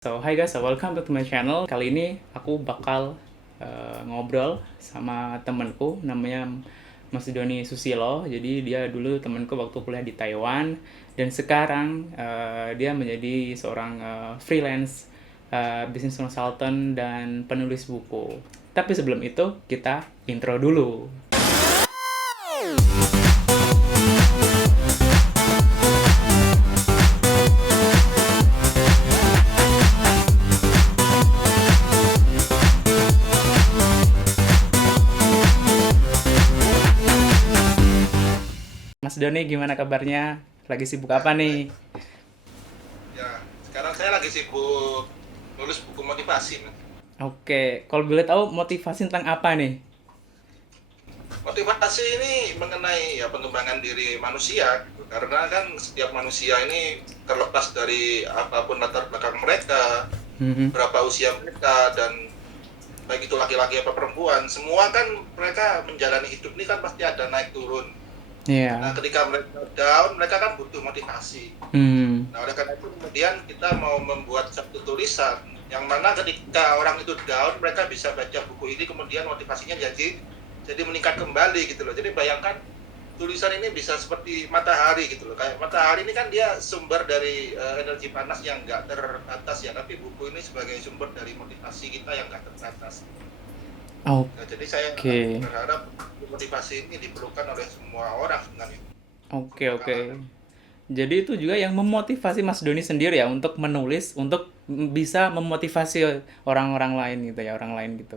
So, hi guys, so welcome back to my channel. Kali ini aku bakal ngobrol sama temanku, namanya Mas Doni Susilo. Jadi dia dulu temanku waktu kuliah di Taiwan, dan sekarang dia menjadi seorang freelance business consultant dan penulis buku. Tapi sebelum itu, kita intro dulu. Mas Doni, gimana kabarnya? Lagi sibuk apa nih? Ya, sekarang saya lagi sibuk nulis buku motivasi, Mas. Oke, kalau boleh tahu motivasi tentang apa nih? Motivasi ini mengenai ya pengembangan diri manusia, gitu. Karena kan setiap manusia ini terlepas dari apapun latar belakang mereka, Mhm. berapa usia mereka, dan baik itu laki-laki atau perempuan, semua kan mereka menjalani hidup ini kan pasti ada naik turun. Nah, Iya. ketika mereka down, mereka kan butuh motivasi. Hmm. Nah, oleh karena itu kemudian kita mau membuat satu tulisan yang mana ketika orang itu down, mereka bisa baca buku ini, kemudian motivasinya jadi meningkat kembali gitu loh. Jadi bayangkan tulisan ini bisa seperti matahari gitu loh. Kayak matahari ini kan dia sumber dari energi panas yang nggak terbatas ya, tapi buku ini sebagai sumber dari motivasi kita yang nggak terbatas. Nah, jadi saya Oke. berharap motivasi ini diperlukan oleh semua orang sebenarnya, Oke, semua oke. kalangan. Jadi itu juga yang memotivasi Mas Doni sendiri ya untuk menulis, untuk bisa memotivasi orang-orang lain gitu ya, orang lain gitu.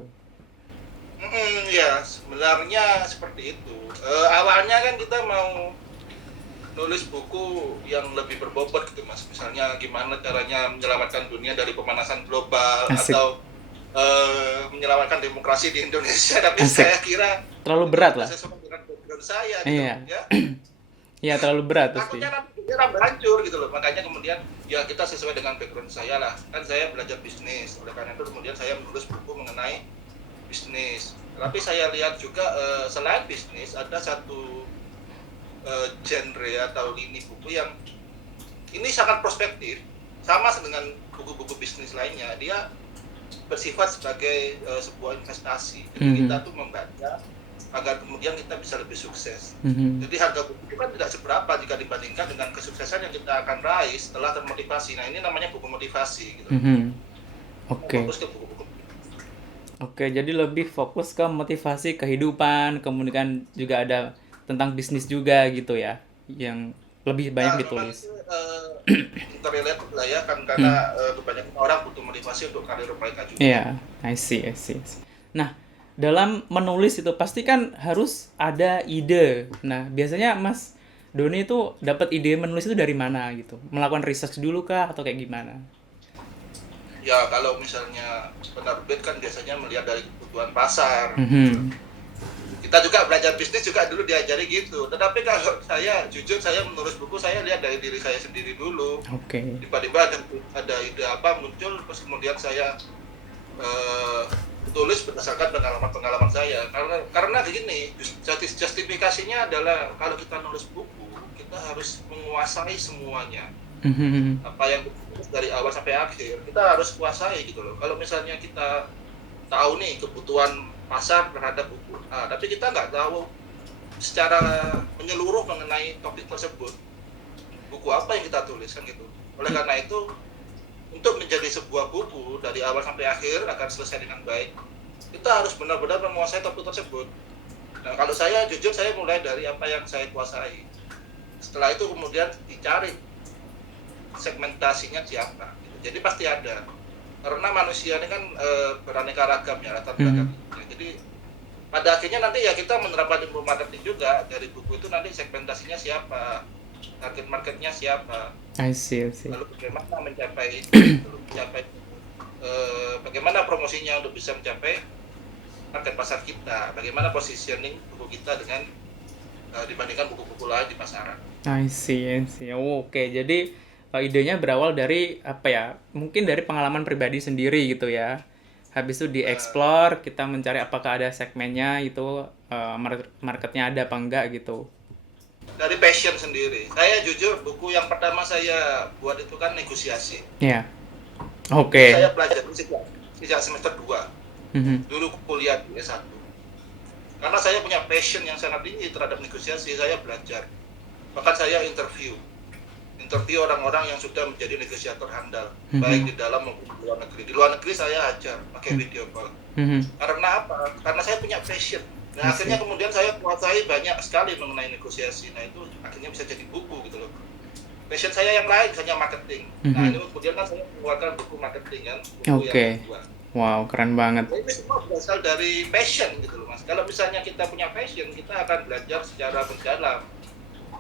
Ya, sebenarnya seperti itu. Awalnya kan kita mau nulis buku yang lebih berbobot gitu, Mas. Misalnya gimana caranya menyelamatkan dunia dari pemanasan global Asik, atau menyelamatkan demokrasi di Indonesia. Tapi asik. saya kira Terlalu itu berat tidak lah. sesuai dengan background saya gitu loh, Iya. ya. Iya, terlalu berat pasti. Takutnya nanti kita tambah hancur gitu loh. Makanya kemudian ya kita sesuai dengan background saya lah. Kan saya belajar bisnis. Oleh karena itu kemudian saya menulis buku mengenai bisnis. Tapi saya lihat juga selain bisnis ada satu genre atau lini buku yang ini sangat prospektif, sama dengan buku-buku bisnis lainnya. Dia bersifat sebagai sebuah investasi. Jadi Mhm. kita tuh membaca agar kemudian kita bisa lebih sukses. Mhm. Jadi harga buku itu kan tidak seberapa jika dibandingkan dengan kesuksesan yang kita akan raih setelah termotivasi. Nah, ini namanya buku motivasi gitu. Mhm. Oke. Fokus ke buku-buku. Oke, jadi lebih fokus ke motivasi kehidupan, kemudian juga ada tentang bisnis juga gitu ya, yang lebih Ya, banyak memang ditulis. itu interrelated lah ya kan, Hmm. karena kebanyakan orang butuh motivasi untuk karir mereka juga. Iya, I see. Nah, dalam menulis itu pasti kan harus ada ide. Nah, biasanya Mas Doni itu dapat ide menulis itu dari mana gitu? Melakukan research dulu kah atau kayak gimana? Ya, kalau misalnya penerbit kan biasanya melihat dari kebutuhan pasar gitu. Mhm. Kita juga belajar bisnis juga dulu diajari gitu. Tetapi kalau saya jujur, saya menulis buku saya lihat dari diri saya sendiri dulu. Oke. Tiba-tiba ada ide apa muncul, terus kemudian saya eh, tulis berdasarkan pengalaman-pengalaman saya. Karena begini, justifikasinya adalah kalau kita nulis buku, kita harus menguasai semuanya. Mhm. Apa yang ditulis dari awal sampai akhir, kita harus kuasai gitu loh. Kalau misalnya kita tahu nih kebutuhan pasar terhadap buku A, tapi kita nggak tahu secara menyeluruh mengenai topik tersebut, buku apa yang kita tulis kan gitu. Oleh karena itu, untuk menjadi sebuah buku dari awal sampai akhir akan selesai dengan baik, kita harus benar-benar menguasai topik tersebut. Nah, kalau saya jujur, saya mulai dari apa yang saya kuasai. Setelah itu kemudian dicari segmentasinya siapa. Jadi pasti ada. Karena manusia ini kan beraneka ragam ya latar Mhm. belakangnya. Jadi pada akhirnya nanti ya kita menerapkan ilmu marketing juga dari buku itu, nanti segmentasinya siapa, target marketnya siapa, I see. lalu bagaimana mencapai itu, lalu bagaimana promosinya untuk bisa mencapai target pasar kita, bagaimana positioning buku kita dengan dibandingkan buku-buku lain di pasaran. I see. Oh, oke, jadi idenya berawal dari apa ya? Mungkin dari pengalaman pribadi sendiri gitu ya. Habis itu Eh, dieksplor, kita mencari apakah ada segmennya itu, marketnya ada apa enggak gitu. dari passion sendiri, saya jujur buku yang pertama saya buat itu kan negosiasi. Iya. Itu Oke. saya belajar sejak semester 2. Mhm. Dulu kuliah di S1. Karena saya punya passion yang sangat tinggi terhadap negosiasi, saya belajar. Bahkan saya interview orang-orang yang sudah menjadi negosiator handal, baik Mhm. di dalam maupun di luar negeri. Di luar negeri saya ajar pakai Mhm. video call. Mhm. Karena apa? Karena saya punya passion. Nah, I akhirnya see. kemudian saya kuasai banyak sekali mengenai negosiasi. Nah, itu akhirnya bisa jadi buku gitu loh. Passion saya yang lain, misalnya marketing. Nah, Mhm. ini kemudian kan saya mengeluarkan buku marketing kan, buku yang Oke. kedua. Wow, keren banget. Nah, ini semua berasal dari passion gitu loh, Mas. Kalau misalnya kita punya passion, kita akan belajar secara mendalam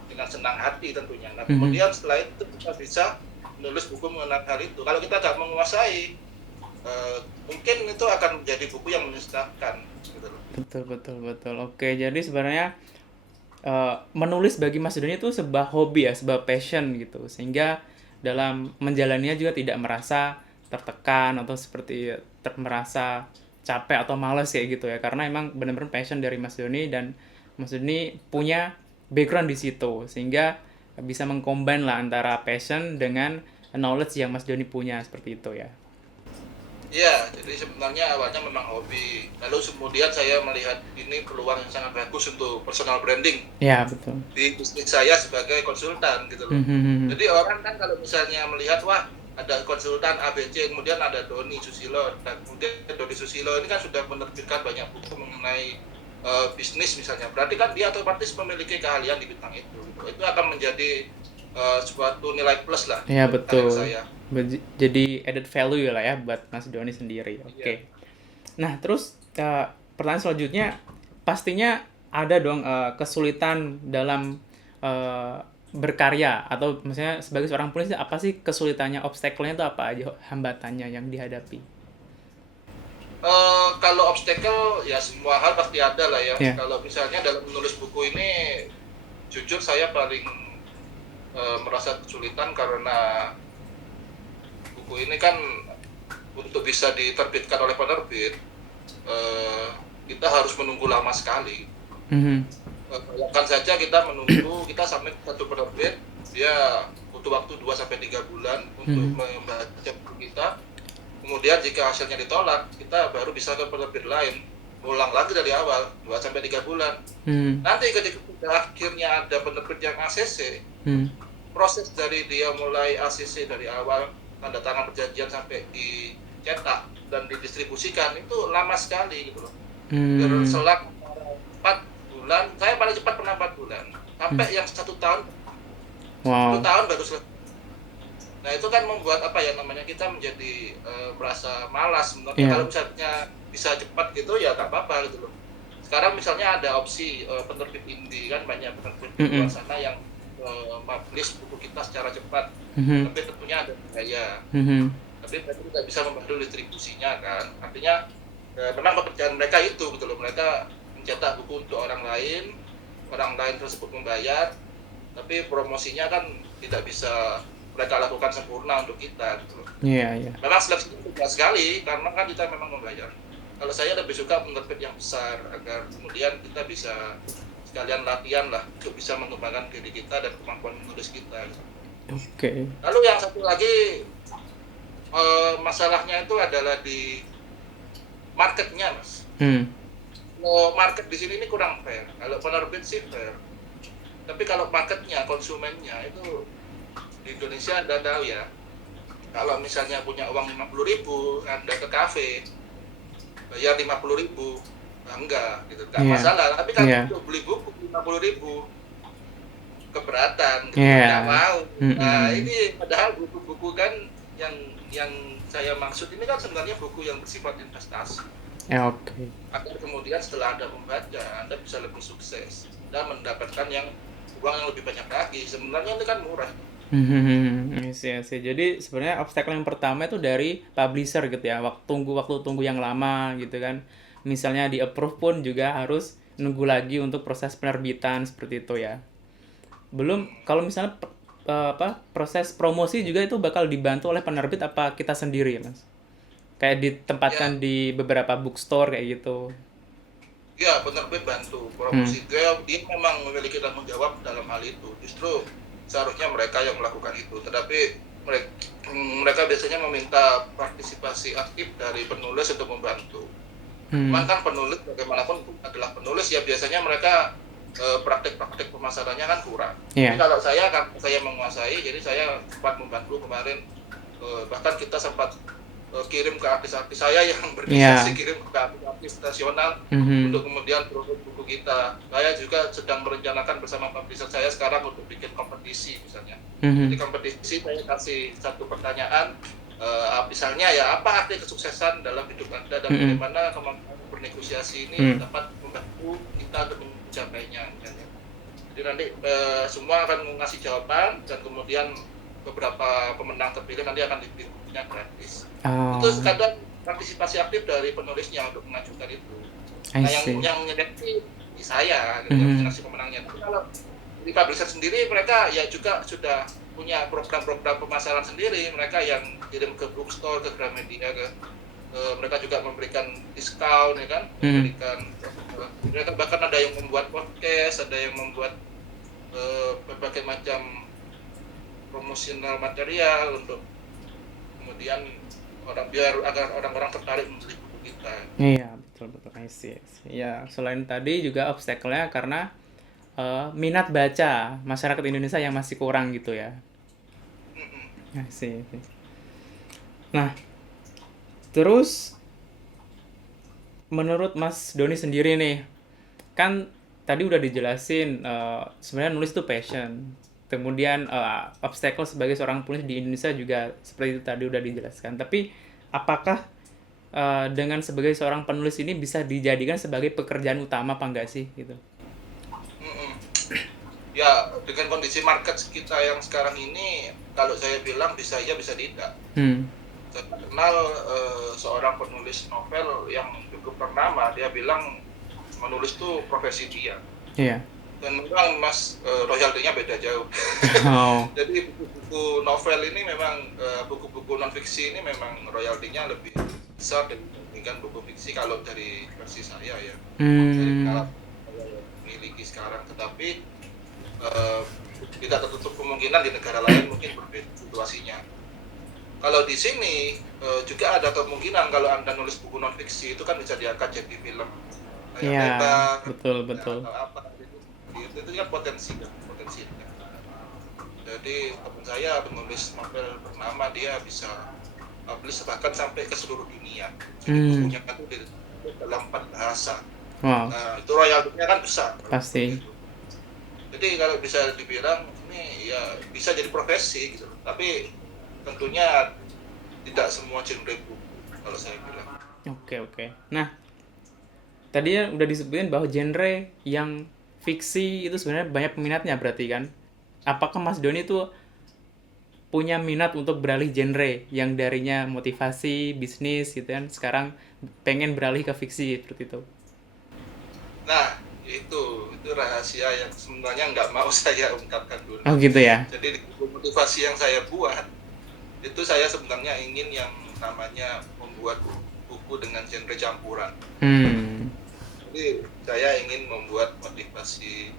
dengan senang hati tentunya. Nah, Mhm. kemudian setelah itu kita bisa menulis buku mengenai hal itu. Kalau kita tidak menguasai, mungkin itu akan menjadi buku yang menyesatkan gitu loh. Betul, betul, betul. Oke, jadi sebenarnya menulis bagi Mas Doni itu sebuah hobi ya, sebuah passion gitu. Sehingga dalam menjalaninya juga tidak merasa tertekan atau seperti merasa capek atau malas kayak gitu ya. Karena emang benar-benar passion dari Mas Doni dan Mas Doni punya background di situ. Sehingga bisa mengcombine lah antara passion dengan knowledge yang Mas Doni punya seperti itu ya. Iya, jadi sebenarnya awalnya memang hobi. Lalu kemudian saya melihat ini peluang yang sangat bagus untuk personal branding Ya, betul. di bisnis saya sebagai konsultan gitu loh. Mhm. Jadi orang kan kalau misalnya melihat wah ada konsultan ABC, kemudian ada Doni Susilo, dan kemudian Doni Susilo ini kan sudah menerbitkan banyak buku mengenai bisnis misalnya. Berarti kan dia otomatis memiliki keahlian di bidang itu. Gitu. Itu akan menjadi suatu nilai plus lah Ya, buat karir betul. saya. Jadi added value lah ya buat Mas Doni sendiri. Iya. Oke. Nah, terus pertanyaan selanjutnya pastinya ada dong kesulitan dalam eh, berkarya atau misalnya sebagai seorang penulis apa sih kesulitannya, obstacle-nya itu apa aja hambatannya yang dihadapi? Kalau obstacle ya semua hal pasti ada lah ya. Ya. Kalau misalnya dalam menulis buku ini, jujur saya paling merasa kesulitan karena buku ini kan untuk bisa diterbitkan oleh penerbit, eh, kita harus menunggu lama sekali. Mhm. Bayangkan saja kita menunggu, kita sampai satu penerbit, dia butuh waktu 2 sampai 3 bulan untuk Mhm. membaca buku kita. Kemudian jika hasilnya ditolak, kita baru bisa ke penerbit lain, ulang lagi dari awal 2 sampai 3 bulan. Mhm. Nanti ketika akhirnya ada penerbit yang ACC, Mhm. proses dari dia mulai ACC dari awal tanda tangan perjanjian sampai dicetak dan didistribusikan itu lama sekali gitu loh. Hmm. Berselang 4 bulan, saya paling cepat pernah 4 bulan, Hmm. sampai yang 1 tahun, 10 Wow. tahun baru selesai. Nah itu kan membuat apa ya namanya, kita menjadi merasa malas sebenarnya. Iya. Kalau misalnya bisa cepat gitu ya tak apa-apa gitu loh. Sekarang misalnya ada opsi penerbit indie kan, banyak penerbit di luar Mhm. sana yang publish buku kita secara cepat, Mhm. tapi tentunya ada biaya, Mhm. tapi mereka tidak bisa membantu distribusinya kan. Artinya memang pekerjaan mereka itu gitu loh, mereka mencetak buku untuk orang lain tersebut membayar, tapi promosinya kan tidak bisa mereka lakukan sempurna untuk kita gitu loh. Iya, iya. Memang seleksinya mudah sekali karena kan kita memang membayar. Kalau saya lebih suka penerbit yang besar agar kemudian kita bisa sekalian latihan lah untuk bisa mengembangkan diri kita dan kemampuan menulis kita. Oke. Lalu yang satu lagi masalahnya itu adalah di marketnya, Mas. Hmm. Kalau market di sini ini kurang fair. Kalau penerbit sih fair. Tapi kalau marketnya, konsumennya itu di Indonesia Anda tahu ya. Kalau misalnya punya uang 50.000, Anda ke kafe bayar 50.000, enggak gitu, enggak Iya. masalah. Tapi kalau Iya. untuk beli buku 50.000 keberatan gitu, enggak Iya. mau. Nah, Mhm. ini padahal buku-buku kan yang saya maksud ini kan sebenarnya buku yang bersifat investasi. Ya, oke. Agar kemudian setelah Anda membaca, Anda bisa lebih sukses dan mendapatkan uang yang lebih banyak lagi. Sebenarnya ini kan murah. I see, I see. Jadi sebenarnya obstacle yang pertama itu dari publisher gitu ya. Waktu tunggu yang lama gitu kan. Misalnya di approve pun juga harus nunggu lagi untuk proses penerbitan seperti itu ya. Belum kalau misalnya proses promosi juga itu bakal dibantu oleh penerbit apa kita sendiri ya, Mas? Kayak Ya, ditempatkan di beberapa bookstore kayak gitu. ya penerbit bantu Hmm. promosi. Dia memang memiliki tanggung jawab dalam hal itu. Justru seharusnya mereka yang melakukan itu. Tetapi mereka, mereka biasanya meminta partisipasi aktif dari penulis untuk membantu. Cuman kan penulis bagaimanapun adalah penulis ya, biasanya mereka praktek-praktek pemasarannya kan kurang. Iya. Tapi kalau saya kan saya menguasai, jadi saya sempat membantu kemarin, bahkan kita sempat kirim ke artis-artis saya yang berlisensi, kirim ke artis-artis nasional untuk kemudian produk buku kita. Saya juga sedang merencanakan bersama publisher saya sekarang untuk bikin kompetisi misalnya. Jadi kompetisi saya kasih satu pertanyaan, misalnya ya apa arti kesuksesan dalam hidup Anda dan bagaimana kemampuan bernegosiasi ini dapat membantu kita untuk mencapainya. Misalnya. Jadi nanti semua akan mengasih jawaban dan kemudian beberapa pemenang terpilih nanti akan diberinya gratis. Itu kadang partisipasi aktif dari penulisnya untuk mengajukan itu. Nah yang menyeleksi saya, gitu, menyeleksi pemenangnya. Tapi kalau di publisher sendiri mereka ya juga sudah punya program-program pemasaran sendiri. Mereka yang kirim ke bookstore, ke Gramedia, mereka juga memberikan diskon, ya kan? Memberikan, mereka bahkan ada yang membuat podcast, ada yang membuat berbagai macam promosional material untuk kemudian agar orang-orang tertarik membeli buku kita. Iya, betul. I see. Ya, selain tadi juga obstacle-nya karena minat baca masyarakat Indonesia yang masih kurang gitu ya. I see. Nah, terus menurut Mas Doni sendiri nih, kan tadi udah dijelasin sebenarnya nulis itu passion. Kemudian obstacle sebagai seorang penulis di Indonesia juga seperti itu tadi udah dijelaskan. Tapi apakah dengan sebagai seorang penulis ini bisa dijadikan sebagai pekerjaan utama apa enggak sih gitu? Ya dengan kondisi market kita yang sekarang ini, kalau saya bilang bisa iya bisa tidak. Saya kenal seorang penulis novel yang cukup ternama, dia bilang menulis itu profesi dia. Iya. Dan memang Mas royaltinya beda jauh. Jadi buku-buku novel ini memang buku-buku non fiksi ini memang royaltinya lebih besar dibandingkan buku fiksi kalau dari versi saya ya. Dari pengalaman saya miliki sekarang, tetapi tidak tertutup kemungkinan di negara lain mungkin berbeda situasinya. Kalau di sini juga ada kemungkinan kalau Anda nulis buku non fiksi itu kan bisa diangkat jadi film. Iya, betul. Itu kan potensi. Jadi teman saya penulis novel bernama, dia bisa publish bahkan sampai ke seluruh dunia. Jadi bukunya itu dalam 4 bahasa. Wow. Nah itu royaltinya kan besar. Pasti. Jadi kalau bisa dibilang ini ya bisa jadi profesi gitu. Tapi tentunya tidak semua genre buku kalau saya bilang. Oke. Nah, tadi udah disebutin bahwa genre yang fiksi itu sebenarnya banyak peminatnya berarti kan? Apakah Mas Doni itu punya minat untuk beralih genre yang darinya motivasi, bisnis gitu kan, sekarang pengen beralih ke fiksi seperti itu? Nah, itu rahasia yang sebenarnya nggak mau saya ungkapkan dulu. Oh gitu ya? Jadi motivasi yang saya buat, itu saya sebenarnya ingin yang namanya membuat buku dengan genre campuran. Jadi saya ingin membuat motivasi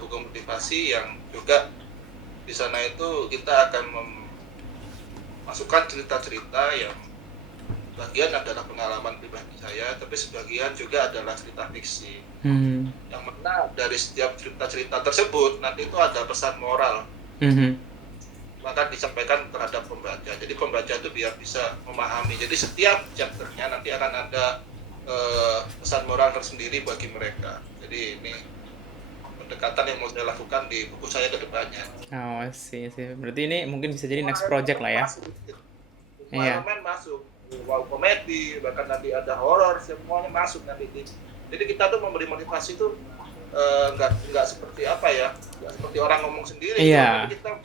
buku motivasi yang juga di sana itu kita akan memasukkan cerita-cerita yang sebagian adalah pengalaman pribadi saya, tapi sebagian juga adalah cerita fiksi. Yang mana dari setiap cerita-cerita tersebut nanti itu ada pesan moral. Maka disampaikan terhadap pembaca. Jadi pembaca itu biar bisa memahami. Jadi setiap chapternya nanti akan ada pesan moral tersendiri bagi mereka. Jadi ini pendekatan yang mau saya lakukan di buku saya ke depannya. Oh, sih. Berarti ini mungkin bisa jadi next project lah ya. Iya. Masuk. Wow, komedi, bahkan nanti ada horor, semuanya masuk nanti. Jadi kita tuh memberi motivasi tuh nggak seperti apa ya, nggak seperti orang ngomong sendiri. Iya. Kita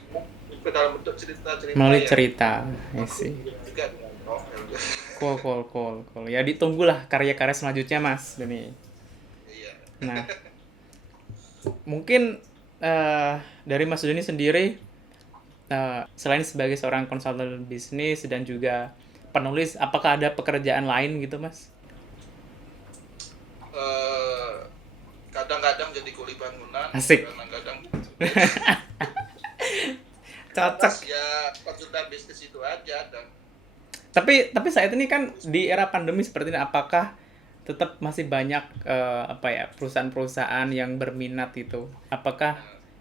ke dalam bentuk cerita-cerita. Melalui cerita, sih. Juga dengan novel. Cool. Ya ditunggulah karya-karya selanjutnya Mas Doni. Iya. Nah, mungkin dari Mas Doni sendiri, selain sebagai seorang konsultan bisnis dan juga penulis, apakah ada pekerjaan lain gitu Mas? Kadang-kadang jadi kuli bangunan. Asik. Kadang-kadang Cocok. Ya konsultan bisnis itu aja. Dan Tapi saat ini kan di era pandemi seperti ini, apakah tetap masih banyak perusahaan-perusahaan yang berminat itu? Apakah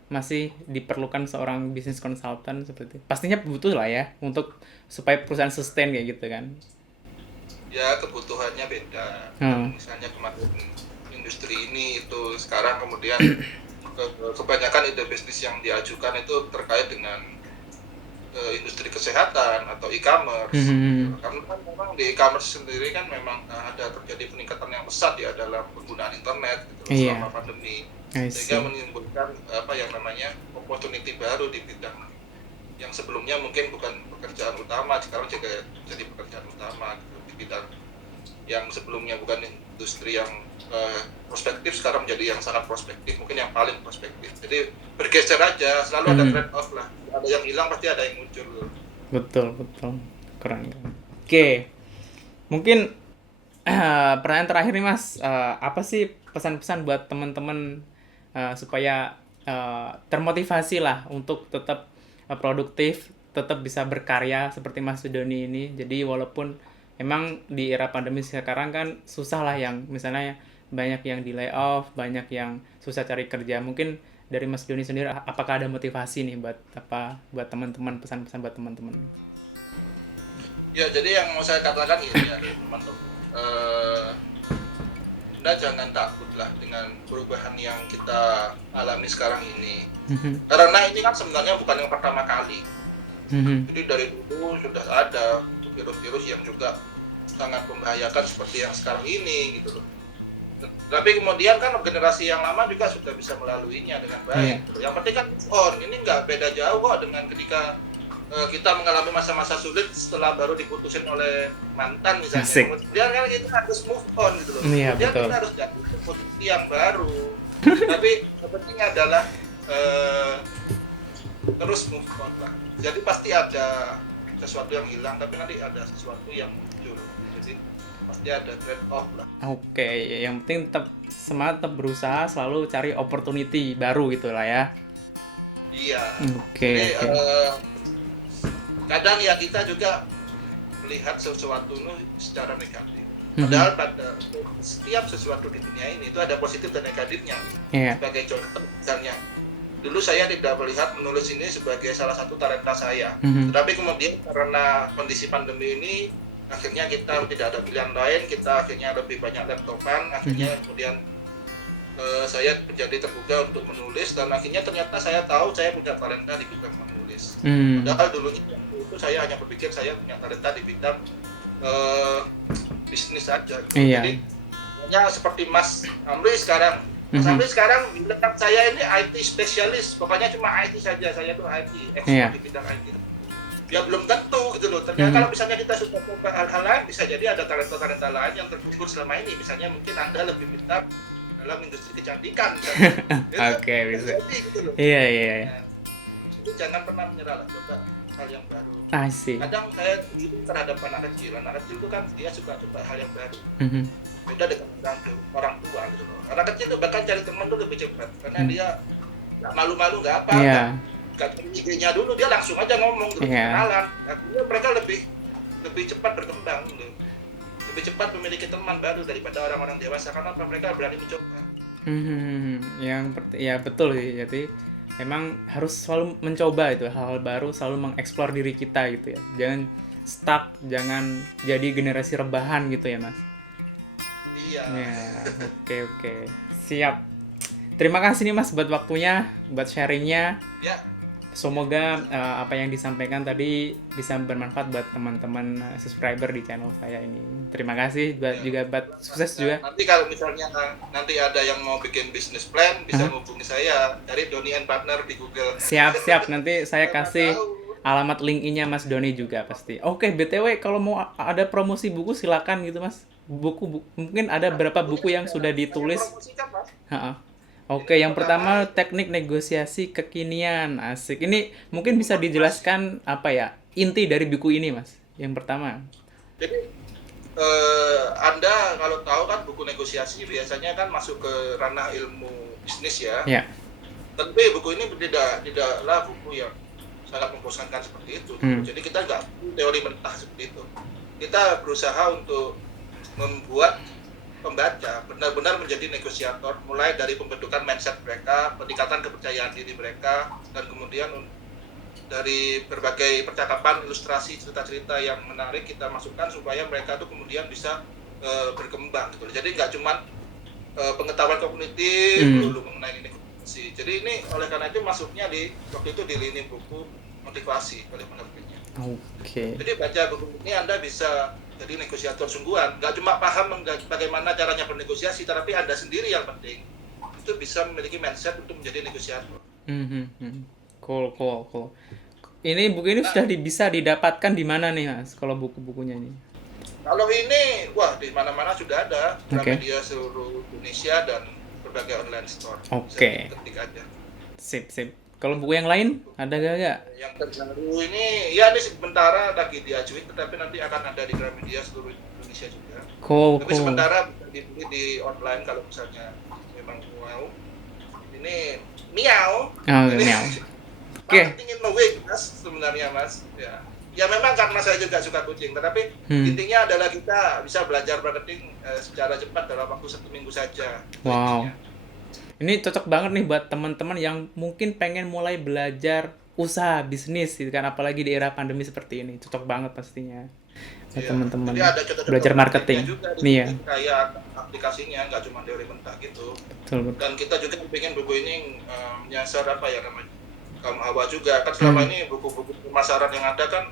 masih diperlukan seorang bisnis konsultan seperti itu? Pastinya butuh lah ya untuk supaya perusahaan sustain kayak gitu kan. ya kebutuhannya beda. Misalnya kemarin industri ini itu sekarang kemudian kebanyakan ide bisnis yang diajukan itu terkait dengan industri kesehatan atau e-commerce. Karena kan memang di e-commerce sendiri kan memang ada terjadi peningkatan yang pesat ya dalam penggunaan internet gitu, selama pandemi, sehingga menimbulkan yang namanya opportunity baru di bidang yang sebelumnya mungkin bukan pekerjaan utama, sekarang juga jadi pekerjaan utama gitu, di bidang yang sebelumnya bukan industri yang prospektif sekarang menjadi yang sangat prospektif, mungkin yang paling prospektif. Jadi bergeser aja, selalu ada trade off lah. Ada yang hilang pasti ada yang muncul. Betul. Keren. Oke. Mungkin pertanyaan terakhir nih Mas, apa sih pesan-pesan buat teman-teman supaya termotivasi lah untuk tetap produktif, tetap bisa berkarya seperti Mas Doni ini. Jadi walaupun emang di era pandemi sekarang kan susah lah, yang misalnya banyak yang di layoff, banyak yang susah cari kerja. Mungkin dari Mas Doni sendiri, apakah ada motivasi nih buat teman-teman, pesan-pesan buat teman-teman? Ya, jadi yang mau saya katakan ini ya teman-teman, Anda jangan takut lah dengan perubahan yang kita alami sekarang ini. Karena ini kan sebenarnya bukan yang pertama kali. Jadi dari dulu sudah ada virus-virus yang juga sangat membahayakan seperti yang sekarang ini gitu loh. Tapi kemudian kan generasi yang lama juga sudah bisa melaluinya dengan baik. Gitu. Yang penting kan move on. Ini nggak beda jauh kok dengan ketika kita mengalami masa-masa sulit setelah baru diputusin oleh mantan misalnya. Kemudian kan kita harus move on gitu loh. Kemudian kita harus jadi posisi yang baru. Tapi yang penting adalah terus move on lah. Jadi pasti ada sesuatu yang hilang, tapi nanti ada sesuatu yang muncul. Jadi pasti ada trade off lah. Oke, yang penting tetap semangat, tetap berusaha, selalu cari opportunity baru gitu lah ya. Iya. Jadi, kadang ya kita juga melihat sesuatu itu secara negatif. Padahal pada setiap sesuatu di dunia ini itu ada positif dan negatifnya. Sebagai contoh misalnya, dulu saya tidak melihat menulis ini sebagai salah satu talenta saya. Tetapi kemudian karena kondisi pandemi ini, akhirnya kita tidak ada pilihan lain, kita akhirnya lebih banyak laptopan, akhirnya kemudian saya menjadi terbuka untuk menulis, dan akhirnya ternyata saya tahu saya punya talenta di bidang menulis. Padahal dulunya itu saya hanya berpikir saya punya talenta di bidang bisnis saja. Jadi hanya seperti Mas Amri sekarang. Mas Amri sekarang bilang saya ini IT spesialis, pokoknya cuma IT saja, saya tuh IT, expert di bidang IT. Ya belum tentu gitu loh. Ternyata kalau misalnya kita sudah coba hal-hal lain, bisa jadi ada talenta-talenta lain yang terkubur selama ini. Misalnya mungkin Anda lebih pintar dalam industri kecantikan. Oke, bisa. Gitu loh. Iya. Nah, itu jangan pernah menyerah lah, coba hal yang baru. Asik. Kadang saya itu terhadap anak kecil itu kan dia suka coba hal yang baru. Beda dengan orang tua gitu loh. Anak kecil itu bahkan cari teman tuh lebih cepat karena dia nggak malu-malu, nggak apa. Gak cari IG-nya dulu, dia langsung aja ngomong gitu, kenalan. Akhirnya mereka lebih cepat berkembang gitu. Lebih cepat memiliki teman baru daripada orang-orang dewasa karena mereka berani mencoba. Ya betul sih. Jadi memang harus selalu mencoba itu hal-hal baru, selalu mengeksplor diri kita gitu ya. Jangan stuck, jangan jadi generasi rebahan gitu ya, Mas. Iya. Ya, oke. Siap. Terima kasih nih Mas buat waktunya, buat sharingnya. Ya. Semoga apa yang disampaikan tadi bisa bermanfaat buat teman-teman subscriber di channel saya ini. Terima kasih juga buat sukses juga. Nanti kalau misalnya nanti ada yang mau bikin bisnis plan, bisa hubungi saya, cari Doni and Partner di Google. Siap. Nanti saya kasih alamat link-nya Mas Doni juga pasti. Oke, BTW kalau mau ada promosi buku silakan gitu Mas. Buku mungkin ada berapa buku yang sudah ditulis. Oke, yang pertama teknik negosiasi kekinian. Asik. Ini mungkin bisa dijelaskan apa ya inti dari buku ini, Mas? Yang pertama. Jadi Anda kalau tahu kan buku negosiasi biasanya kan masuk ke ranah ilmu bisnis ya. Ya. Tapi buku ini tidaklah buku yang sangat membosankan seperti itu. Hmm. Jadi kita nggak teori mentah seperti itu. Kita berusaha untuk membuat pembaca benar-benar menjadi negosiator, mulai dari pembentukan mindset mereka, peningkatan kepercayaan diri mereka, dan kemudian dari berbagai percakapan, ilustrasi, cerita-cerita yang menarik kita masukkan supaya mereka tuh kemudian bisa berkembang gitu. Jadi nggak cuma pengetahuan kognitif dulu mengenai negosiasi. Jadi ini oleh karena itu masuknya di waktu itu di lini buku motivasi oleh penerbitnya. Oke. Jadi baca buku ini Anda bisa jadi negosiator sungguhan. Nggak cuma paham bagaimana caranya bernegosiasi, tapi Anda sendiri yang penting itu bisa memiliki mindset untuk menjadi negosiator. Cool. Ini buku ini sudah bisa didapatkan di mana nih, Mas? Kalau buku-bukunya ini? Kalau ini, wah di mana-mana sudah ada, Oke. Gramedia seluruh Indonesia dan berbagai online store. Oke. Bisa ketik aja. Sip. Kalau buku yang lain ada gak? Yang terbaru ini, ya ini sementara lagi diajuin, tetapi nanti akan ada di Gramedia seluruh Indonesia juga. Cool. Tapi sementara bisa dibeli di online kalau misalnya memang mau. Ini miau. Ini Miau. Oke. marketing in a way, Mas, sebenarnya Mas. Ya memang karena saya juga suka kucing, tetapi intinya adalah kita bisa belajar marketing secara cepat dalam waktu 1 minggu saja. Wow. Ini cocok banget nih buat teman-teman yang mungkin pengen mulai belajar usaha bisnis gitu kan, apalagi di era pandemi seperti ini. Cocok banget pastinya. Teman-teman belajar marketing. Nih ya. Kayak aplikasinya nggak cuma teori mentah gitu. Betul. Dan kita juga pengen buku ini menyasar apa ya namanya, kaum hawa juga kan. Selama ini buku-buku pemasaran yang ada kan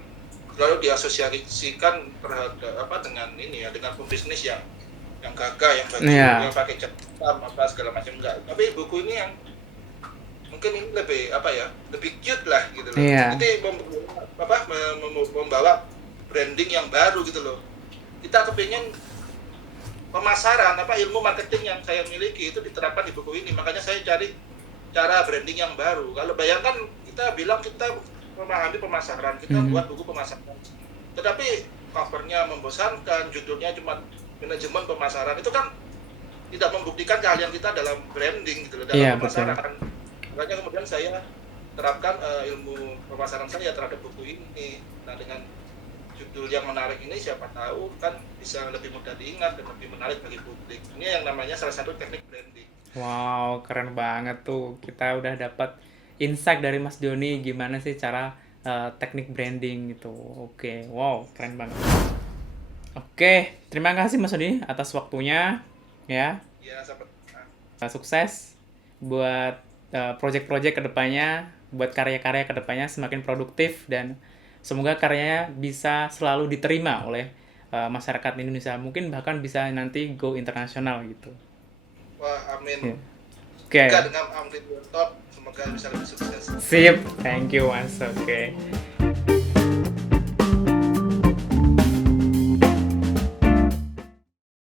selalu diasosiasikan terhadap dengan ini ya, dengan pembisnis yang gagah, yang baju, yang pakai cat hitam apa segala macam. Enggak, tapi buku ini yang mungkin ini lebih cute lah gitu loh. Jadi membawa branding yang baru gitu loh. Kita kepingin pemasaran ilmu marketing yang saya miliki itu diterapkan di buku ini. Makanya saya cari cara branding yang baru. Kalau bayangkan kita bilang kita memahami pemasaran, kita buat buku pemasaran, tetapi covernya membosankan, judulnya cuma manajemen pemasaran, itu kan tidak membuktikan keahlian kita dalam branding gitu loh, dalam pemasaran. Makanya kemudian saya terapkan ilmu pemasaran saya terhadap buku ini. Nah, dengan judul yang menarik ini, siapa tahu kan bisa lebih mudah diingat dan lebih menarik bagi publik. Ini yang namanya salah satu teknik branding. Wow, keren banget tuh. Kita udah dapat insight dari Mas Doni gimana sih cara teknik branding gitu. Oke, wow, keren banget. Oke, terima kasih Mas Doni atas waktunya ya. Iya, sampai. Sukses buat project-project kedepannya, buat karya-karya kedepannya semakin produktif, dan semoga karyanya bisa selalu diterima oleh masyarakat Indonesia. Mungkin bahkan bisa nanti go internasional gitu. Wah, amin. Oke. Dengan Amrit Top, semoga bisa lebih sukses. Sip, thank you Mas. Oke.